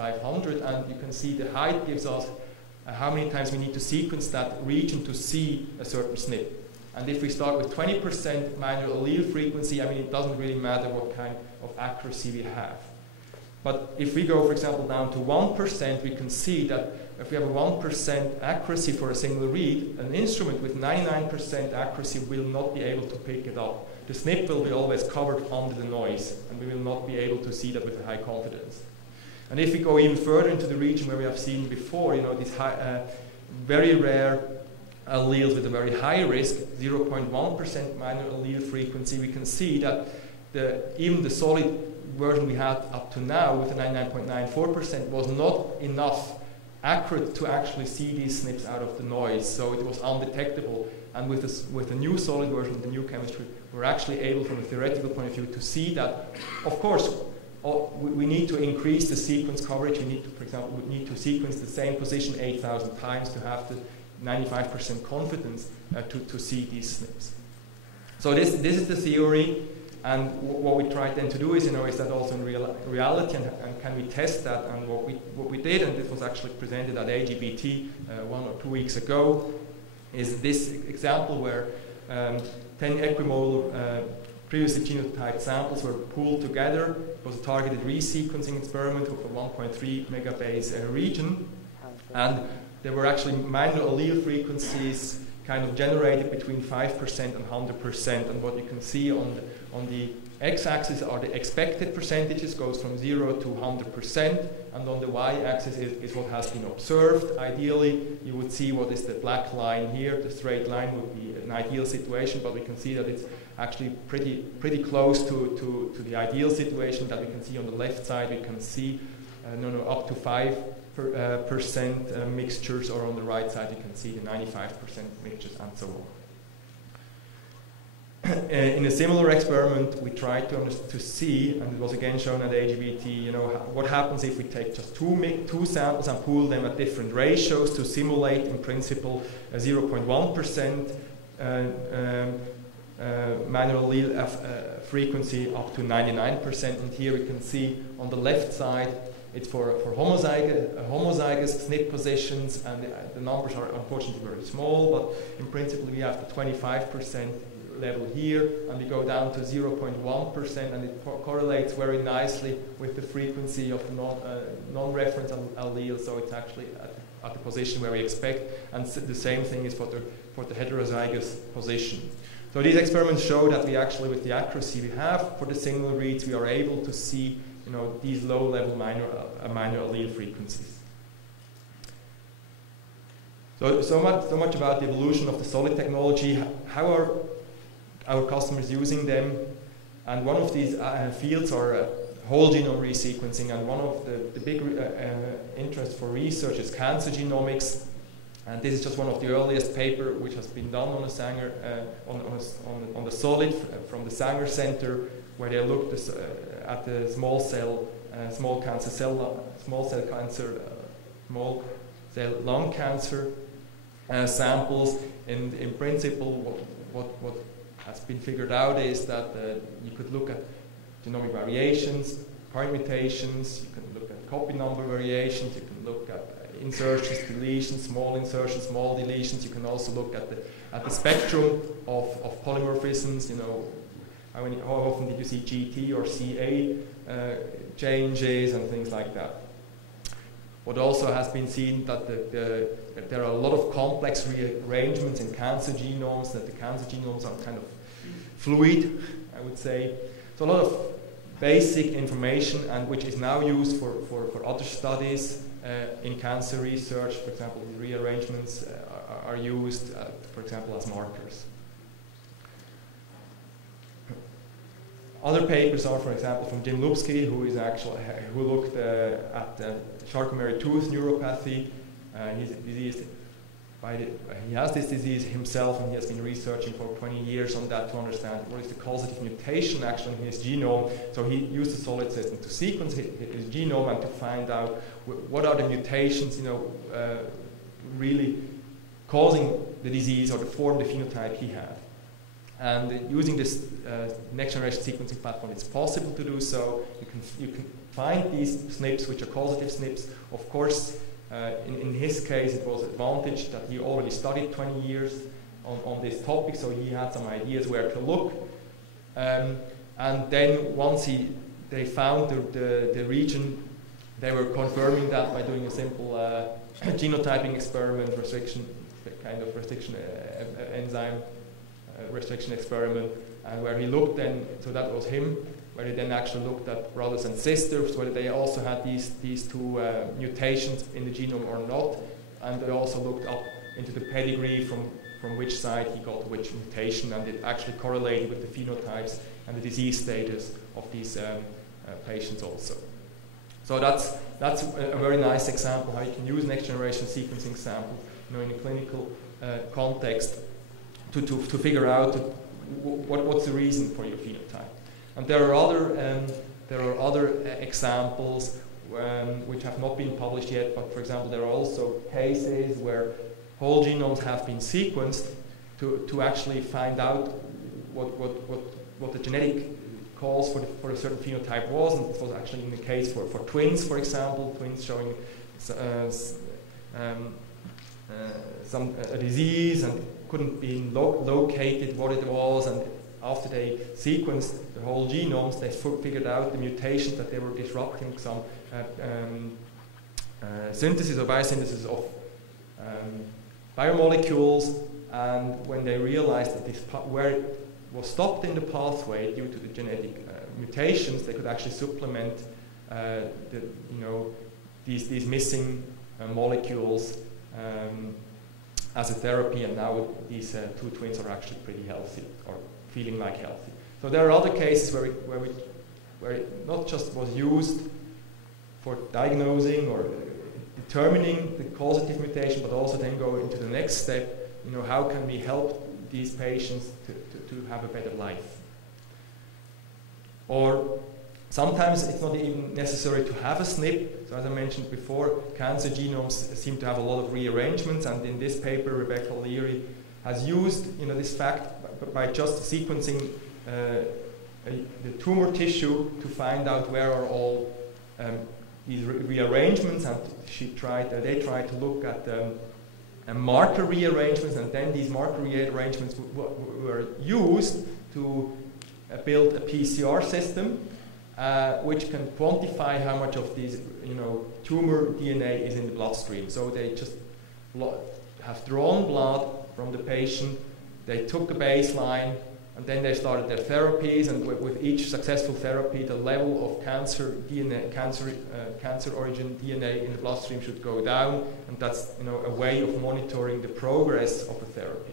500, and you can see the height gives us how many times we need to sequence that region to see a certain SNP. And if we start with 20% manual allele frequency, I mean, it doesn't really matter what kind of accuracy we have. But if we go, for example, down to 1%, we can see that if we have a 1% accuracy for a single read, an instrument with 99% accuracy will not be able to pick it up. The SNP will be always covered under the noise, and we will not be able to see that with a high confidence. And if we go even further into the region where we have seen before, you know, these very rare alleles with a very high risk, 0.1% manual allele frequency, we can see that even the solid version we had up to now with a 99.94% was not enough accurate to actually see these SNPs out of the noise, so it was undetectable. And with the new solid version, the new chemistry, we're actually able, from a theoretical point of view, to see that, of course, we need to increase the sequence coverage. We need to, for example, we need to sequence the same position 8,000 times to have the 95% confidence to see these SNPs. So this is the theory, and what we tried then to do is, you know, is that also in reality, and can we test that? And what we did, and this was actually presented at AGBT 1 or 2 weeks ago, is this example where 10 equimolar previously genotyped samples were pooled together. It was a targeted resequencing experiment of a 1.3 megabase region, and there were actually manual allele frequencies kind of generated between 5% and 100%. And what you can see on the x-axis are the expected percentages, goes from 0 to 100%, and on the y-axis is what has been observed. Ideally, you would see what is the black line here. The straight line would be an ideal situation, but we can see that it's actually pretty close to the ideal situation that we can see on the left side. We can see up to 5% mixtures, or on the right side you can see the 95% mixtures, and so on. In a similar experiment, we tried to see, and it was again shown at AGBT, you know, what happens if we take just two samples and pool them at different ratios to simulate, in principle, a 0.1% manual allele frequency up to 99%. And here we can see on the left side, it's for homozygous SNP positions, and the numbers are unfortunately very small, but in principle we have the 25% level here, and we go down to 0.1%, and it correlates very nicely with the frequency of the non-reference allele, so it's actually at the position where we expect, and the same thing is for the heterozygous position. So these experiments show that we actually, with the accuracy we have for the single reads, we are able to see, you know, these low-level manual allele frequencies. So much about the evolution of the solid technology. How are our customers using them? And one of these fields are whole genome resequencing, and one of the big interests for research is cancer genomics. And this is just one of the earliest paper which has been done on a Sanger, on the solid from the Sanger Center, where they looked at the small cell lung cancer samples. And in principle, what has been figured out is that you could look at genomic variations, point mutations, you can look at copy number variations, you can look at insertions, deletions, small deletions. You can also look at the spectrum of polymorphisms. You know, how often did you see GT or CA changes and things like that. What also has been seen that there are a lot of complex rearrangements in cancer genomes, that the cancer genomes are kind of fluid, I would say. So a lot of basic information, and which is now used for other studies in cancer research. For example, the rearrangements are used, for example, as markers. Other papers are, for example, from Jim Lupsky, who looked at Charcot-Marie-Tooth neuropathy. He has this disease himself, and he has been researching for 20 years on that to understand what is the causative mutation actually in his genome. So he used the solid system to sequence his genome and to find out what are the mutations, you know, really causing the disease or the phenotype he had. And using this next generation sequencing platform, it's possible to do so. You can find these SNPs, which are causative SNPs. Of course, in his case, it was an advantage that he already studied 20 years on this topic, so he had some ideas where to look. And then once they found the region, they were confirming that by doing a simple genotyping experiment, enzyme restriction experiment, and where he looked then, so that was him, where he then actually looked at brothers and sisters, whether they also had these two mutations in the genome or not, and they also looked up into the pedigree from which side he got which mutation, and it actually correlated with the phenotypes and the disease status of these patients also. So that's a very nice example how you can use next generation sequencing samples, in a clinical context to figure out what's the reason for your phenotype. And there are other examples which have not been published yet, but for example, there are also cases where whole genomes have been sequenced to actually find out what the genetic cause for a certain phenotype was, and this was actually in the case for twins, for example, twins showing a disease and couldn't be located what it was, and after they sequenced the whole genomes, they figured out the mutations that they were disrupting some synthesis or biosynthesis of biomolecules, and when they realized that where it was stopped in the pathway due to the genetic mutations, they could actually supplement these missing molecules as a therapy, and now these two twins are actually pretty healthy, or feeling like healthy. So there are other cases where it not just was used for diagnosing or determining the causative mutation, but also then go into the next step. How can we help these patients to have a better life? Or sometimes it's not even necessary to have a SNP. So as I mentioned before, cancer genomes seem to have a lot of rearrangements, and in this paper, Rebecca Leary has used this fact by just sequencing the tumor tissue to find out where are all these rearrangements, and they tried to look at marker rearrangements, and then these marker rearrangements were used to build a PCR system which can quantify how much of these tumor DNA is in the bloodstream. So they just have drawn blood from the patient, they took a baseline, and then they started their therapies, and with each successful therapy, the level of cancer origin DNA in the bloodstream should go down, and that's a way of monitoring the progress of the therapy.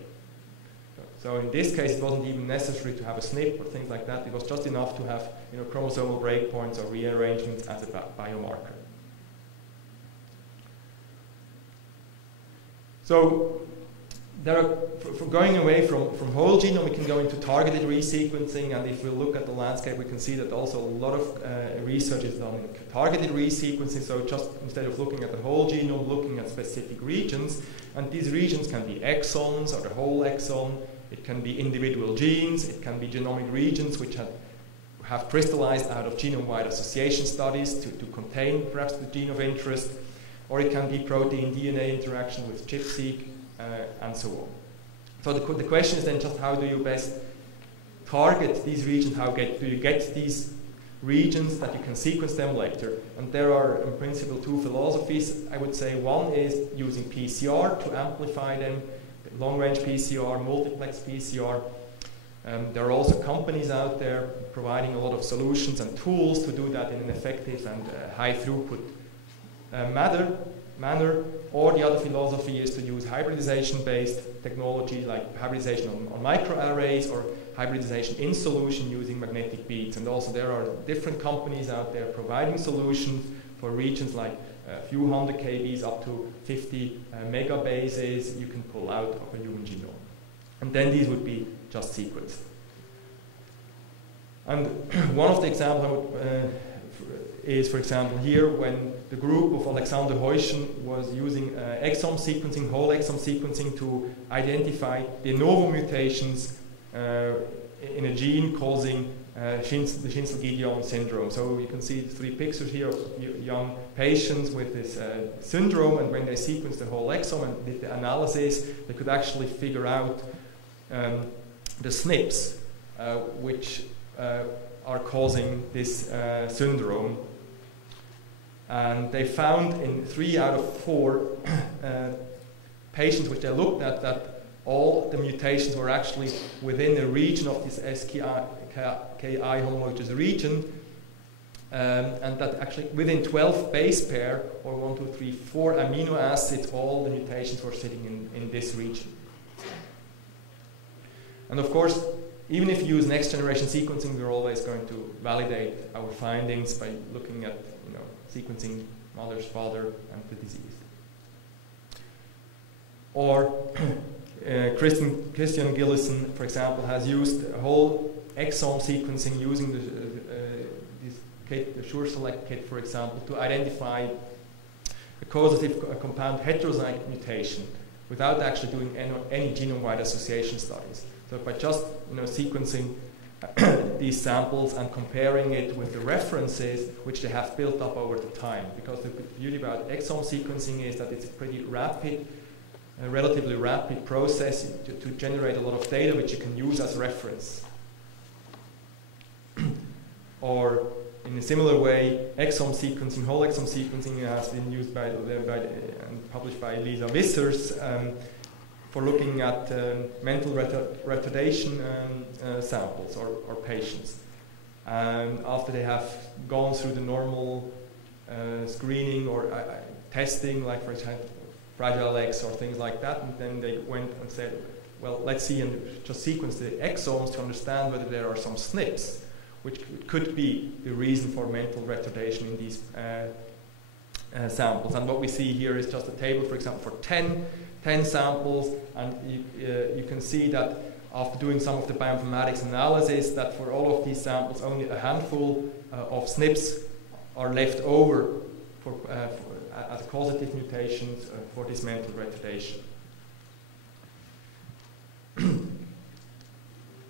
So in this case, it wasn't even necessary to have a SNP or things like that. It was just enough to have chromosomal breakpoints or rearrangements as a biomarker. So there are, for going away from whole genome, we can go into targeted resequencing, and if we look at the landscape, we can see that also a lot of research is done in targeted resequencing. So just instead of looking at the whole genome, looking at specific regions, and these regions can be exons or the whole exon. It can be individual genes. It can be genomic regions which have crystallized out of genome-wide association studies to contain perhaps the gene of interest, or it can be protein-DNA interaction with ChIP-seq, and so on. So the question is then just how do you best target these regions? How do you get these regions that you can sequence them later? And there are in principle two philosophies. I would say one is using PCR to amplify them, long-range PCR, multiplex PCR. There are also companies out there providing a lot of solutions and tools to do that in an effective and high throughput manner. Or the other philosophy is to use hybridization-based technology, like hybridization on microarrays or hybridization in solution using magnetic beads. And also there are different companies out there providing solutions for regions like a few hundred kbs up to 50 megabases you can pull out of a human genome. And then these would be just sequenced. And one of the examples is, for example, here when the group of Alexander Heuschen was using exome sequencing, whole exome sequencing to identify de novo mutations in a gene causing the Schinzel-Guillain syndrome. So you can see 3 pictures here of young patients with this syndrome, and when they sequenced the whole exome and did the analysis, they could actually figure out the SNPs which are causing this syndrome. And they found in 3 out of 4 patients which they looked at that all the mutations were actually within the region of this SKI homologous region, and that actually within 12 base pair, or 1, 2, 3, 4 amino acids, all the mutations were sitting in this region. And of course, even if you use next generation sequencing, we're always going to validate our findings by looking at sequencing mother's father and the disease. Or Christian Gillison, for example, has used a whole exome sequencing using this kit, the SureSelect kit, for example, to identify a causative compound heterozygote mutation without actually doing any genome-wide association studies. So by just sequencing these samples and comparing it with the references which they have built up over the time, because the beauty about exome sequencing is that it's a pretty rapid, relatively rapid process to generate a lot of data which you can use as reference. Or in a similar way, exome sequencing, whole exome sequencing has been used and published by Lisa Wissers for looking at mental retardation samples or patients. After they have gone through the normal screening or testing, like for example, Fragile X or things like that, and then they went and said, well, let's see and just sequence the exomes to understand whether there are some SNPs, which could be the reason for mental retardation in these samples. And what we see here is just a table, for example, for 10 samples, and you can see that after doing some of the bioinformatics analysis, that for all of these samples, only a handful of SNPs are left over as causative mutations for this mental retardation.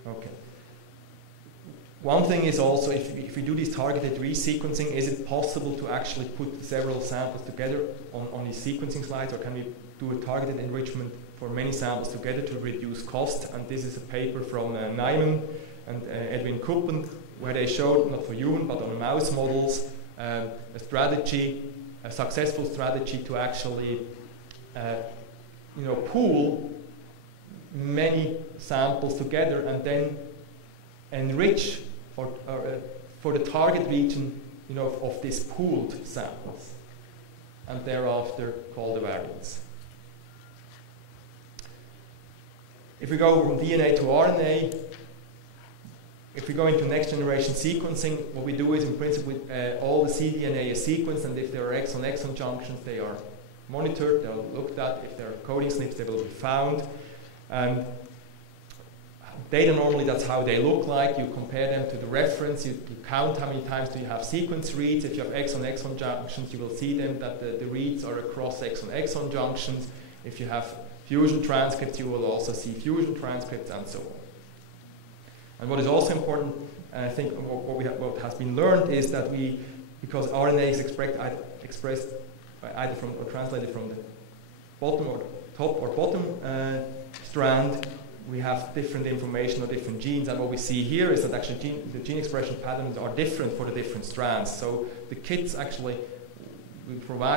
Okay. One thing is also, if we do this targeted resequencing, is it possible to actually put several samples together on these sequencing slides, or can we do a targeted enrichment for many samples together to reduce cost? And this is a paper from Nyman and Edwin Kuppen, where they showed, not for human, but on mouse models, a successful strategy to actually pool many samples together and then enrich for the target region of these pooled samples, and thereafter call the variants. If we go from DNA to RNA, if we go into next generation sequencing, what we do is in principle all the cDNA is sequenced, and if there are exon-exon junctions, they are monitored, they are looked at. If there are coding SNPs, they will be found. And data normally, that's how they look like. You compare them to the reference, you count how many times do you have sequence reads. If you have exon-exon junctions, you will see them that the reads are across exon-exon junctions. If you have fusion transcripts, you will also see fusion transcripts, and so on. And what is also important, I think what has been learned is that because RNA is expressed either from or translated from the bottom or top or bottom strand, we have different information or different genes, and what we see here is that actually the gene expression patterns are different for the different strands. So the kits actually will provide